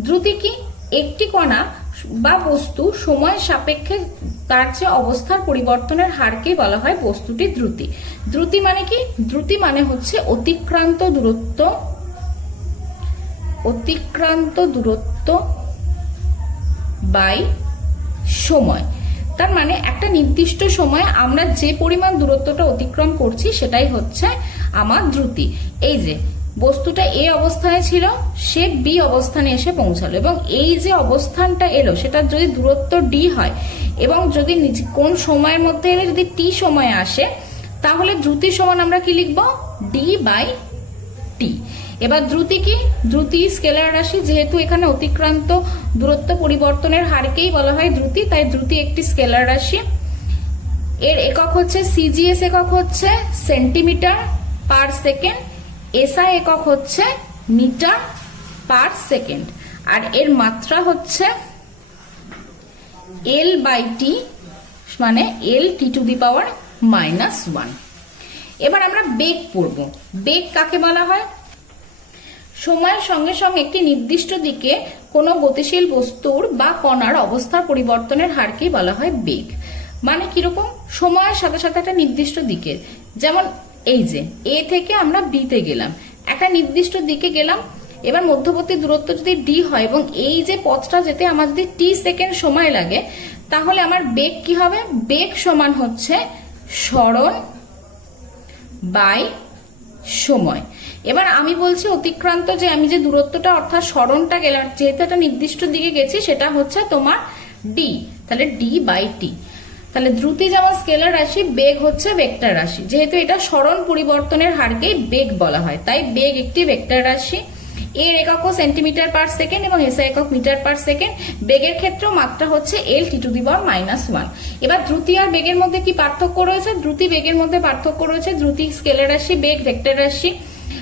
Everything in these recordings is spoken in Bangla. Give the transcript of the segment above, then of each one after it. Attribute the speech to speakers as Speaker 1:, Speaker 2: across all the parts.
Speaker 1: দ্রুতি কি? একটি কণা বা বস্তু সময় সাপেক্ষে তার যে অবস্থার পরিবর্তনের হারকেই বলা হয় বস্তুটি দ্রুতি। দ্রুতি মানে কি? দ্রুতি মানে হচ্ছে অতিক্রান্ত দূরত্ব অতিক্রান্ত দূরত্ব বাই সময়। তার মানে একটা নির্দিষ্ট সময়ে আমরা যে পরিমাণ দূরত্বটা অতিক্রম করছি সেটাই হচ্ছে আমার দ্রুতি। এই যে বস্তুটা এ অবস্থানে ছিল, সে বি অবস্থানে এসে পৌঁছালো। এবং এই যে অবস্থানটা এলো, সেটা যদি দূরত্ব ডি হয়, এবং যদি কোন সময়ের মধ্যে এলে যদি টি সময়ে আসে, তাহলে দ্রুতি সমান আমরা কি লিখব? ডি বাই টি এবার দ্রুতি কি? দ্রুতি স্কেলার রাশি, যেহেতু এখানে অতিক্রান্ত দূরত্ব পরিবর্তনের হারকেই বলা হয় দ্রুতি, তাই দ্রুতি একটি স্কেলার রাশি। এর একক হচ্ছে সিজিএস একক হচ্ছে সেন্টিমিটার পার সেকেন্ড এসআই একক হচ্ছে মিটার পার সেকেন্ড। আর এর মাত্রা হচ্ছে এল বাই টি মানে L T to the power minus one এবার আমরা বেগ পড়ব। বেগ কাকে বলা হয়? সময়ের সঙ্গে সঙ্গে একটি নির্দিষ্ট দিকে কোনো গতিশীল বস্তুর বা কণার অবস্থার পরিবর্তনের হারকেই বলা হয় বেগ। মানে কীরকম? সময়ের সাথে সাথে একটা নির্দিষ্ট দিকে। যেমন এই যে, এ থেকে আমরা বিতে গেলাম। একটা নির্দিষ্ট দিকে গেলাম। এবার মধ্যবর্তী দূরত্ব যদি ডি হয় এবং এই যে পথটা যেতে আমার যদি টি সেকেন্ড সময় লাগে, তাহলে আমার বেগ কি হবে? বেগ সমান হচ্ছে সরণ বাই সময়। এবার আমি বলছি অতিক্রান্ত যে আমি যে দূরত্বটা অর্থাৎ স্মরণটা গেলাম, যেহেতু একটা নির্দিষ্ট দিকে গেছি, সেটা হচ্ছে তোমার ডি তাহলে ডি বাই টি তাহলে দ্রুতি যেমন স্কেলার রাশি বেগ হচ্ছে ভেক্টর রাশি। যেহেতু এটা স্মরণ পরিবর্তনের হারকেই বেগ বলা হয়, তাই বেগ একটি ভেক্টর রাশি। এর একক সেন্টিমিটার পার সেকেন্ড এবং এসআই একক মিটার পার সেকেন্ড বেগের ক্ষেত্রেও মাত্রা হচ্ছে L T to the power minus one এবার দ্রুতি আর বেগের মধ্যে কি পার্থক্য রয়েছে? দ্রুতি বেগের মধ্যে পার্থক্য রয়েছে, দ্রুতি স্কেলার রাশি, বেগ ভেক্টর রাশি।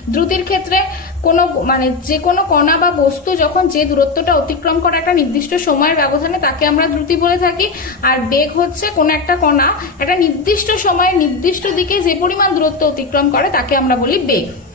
Speaker 1: দ্রুতির ক্ষেত্রে কোনো মানে যে কোনো কণা বা বস্তু যখন যে দূরত্বটা অতিক্রম করে একটা নির্দিষ্ট সময়ের ব্যবধানে তাকে আমরা দ্রুতি বলে থাকি। আর বেগ হচ্ছে কোনো একটা কণা। একটা নির্দিষ্ট সময়ে নির্দিষ্ট দিকে যে পরিমাণ দূরত্ব অতিক্রম করে তাকে আমরা বলি বেগ।